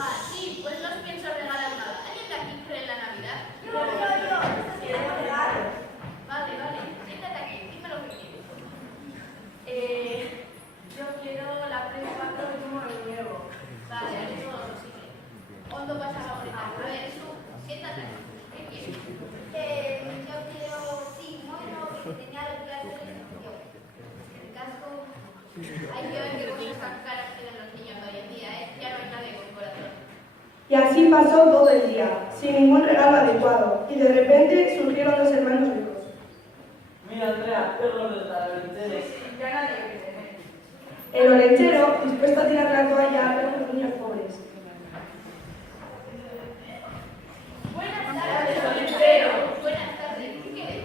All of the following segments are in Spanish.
Ah, sí, pues no os pienso regalar nada. ¿Alguien de aquí cree en la Navidad? Yo. Quiero regalos. Vale, siéntate aquí, dime lo que quieres. Yo quiero la Play 4 de número nuevo. Vale, haré todo lo posible. ¿Cuándo vas a fabricar? A ver, tú, siéntate aquí. ¿Qué quieres? Yo quiero, sí, bueno, que tenga los clases de educación. El casco. Hay que ver qué cosas tan caras tienen los niños hoy en día, ¿eh? Ya no hay nadie con corazón. Y así pasó todo el día, sin ningún regalo adecuado, y de repente surgieron dos hermanos ricos. Mira, Andrea, qué horror de estar el Ya nadie quiere. El olenchero, dispuesto a tirar la toalla, ve a los niños pobres. Buenas tardes, soltero. Buenas tardes. ¿Qué quieres?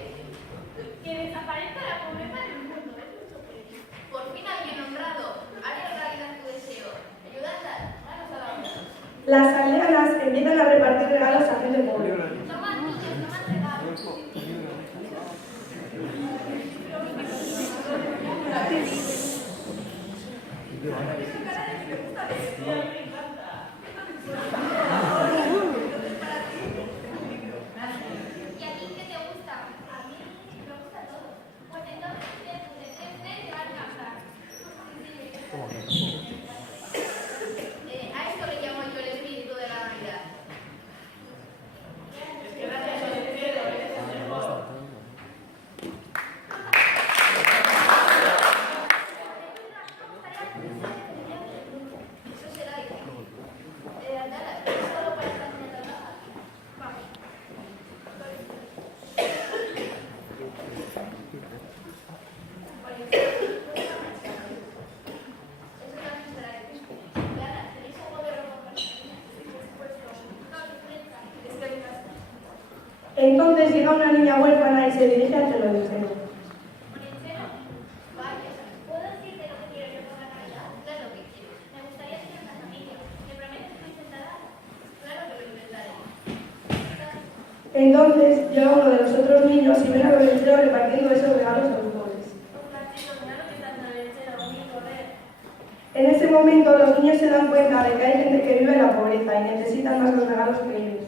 Que desaparezca la pobreza del mundo, es mucho pedir. Por fin alguien honrado. Haré realidad tu deseo. Ayudadlas, manos a la obra. Las aldeanas empiezan a repartir regalos a gente pobre. Tomad niños, tomad regalos. ¿Y a ti qué te gusta? A mí me gusta todo. Pues entonces de tres te van a encantar. A esto le llamo yo el espíritu de la Navidad. Gracias al cielo, eres el mejor. Eso será difícil. Andala, solo para estar en la trabaja. Vamos. Eso también será difícil. Andala, ¿tenéis algo de ropa para las niñas? Por supuesto. No, dispensa. Estoy en casa. Entonces llega una niña huérfana y se dirige hacia el olenchero. Olenchero, Vaya, ¿puedo decirte lo que quiero yo por la Navidad? claro que quieres. Me gustaría tener una familia. ¿Me prometes que me intentarás? Claro que lo intentaré. Entonces llega uno de los otros niños y ven al olenchero repartiendo esos regalos a los pobres. Chicos, mira lo que está haciendo el lechero, voy a correr. En ese momento los niños se dan cuenta de que hay gente que vive en la pobreza y necesitan más los regalos que ellos.